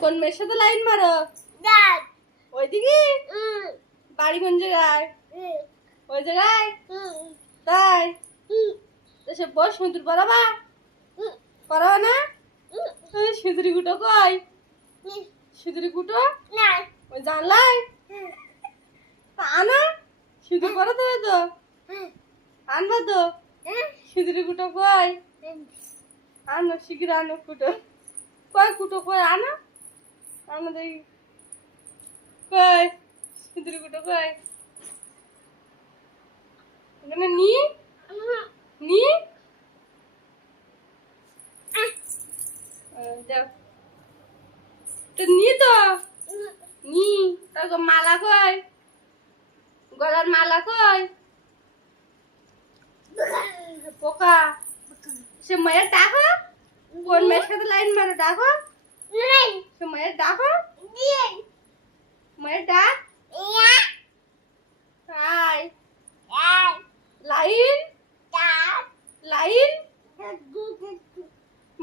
কোন মেয়ের সাথে লাইন মারো? ওইদিকে? বাড়ি কোন জায়গায়? ওই জায়গায়? তাই? তো সে বস সিঁদুর পরাবা? পরাবা না? সিঁদুরি গুটো কই? সিঁদুরি গুটো? ওই জানলাই? আনা সিঁদুর পরাতে হবে তো, আনবা তো। সিঁদুরি গুটো কই? আনো শিগগির আনো কুটো। কই কুটো কই? আনো আনো দেখি। কই সিঁদুরি গুটো কই? এখানে নি নি যাও তো নি তো নি। তারপর মালা কই? গলার মালা কই? পোকা সে মায়ের ডাকো। কোন মেয়ের সাথে লাইন মারো? ডাকো সে মায়ের ডাকো। মায়ের ডাক হাই লাইন লাইন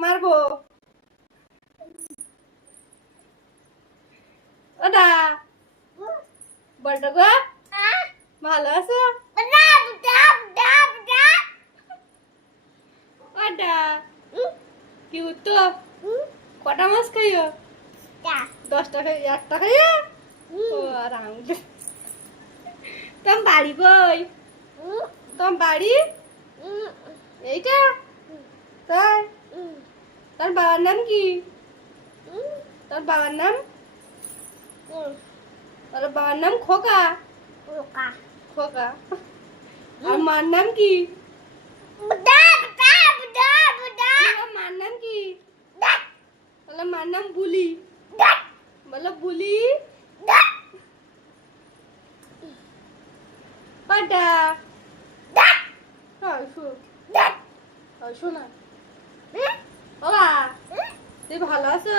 মারবো ওটা বড়টা গো ভালো আছো? ওটা কি উত্তর? কটা মাছ খাইও? 10টা খাই 1টা খাইও? ও আর তোমার বাড়ি কই? তোমার বাড়ি এইটা? তাই? তোর বাবার নাম কি? তোর বাবার নাম? তোর বাবার নাম খোকা? খোকা। আর মার নাম কি? মার নাম কি? বলো মার নাম বুলি। বলো বুলি। কটা? শোনা বাবা তুই ভালো আছো?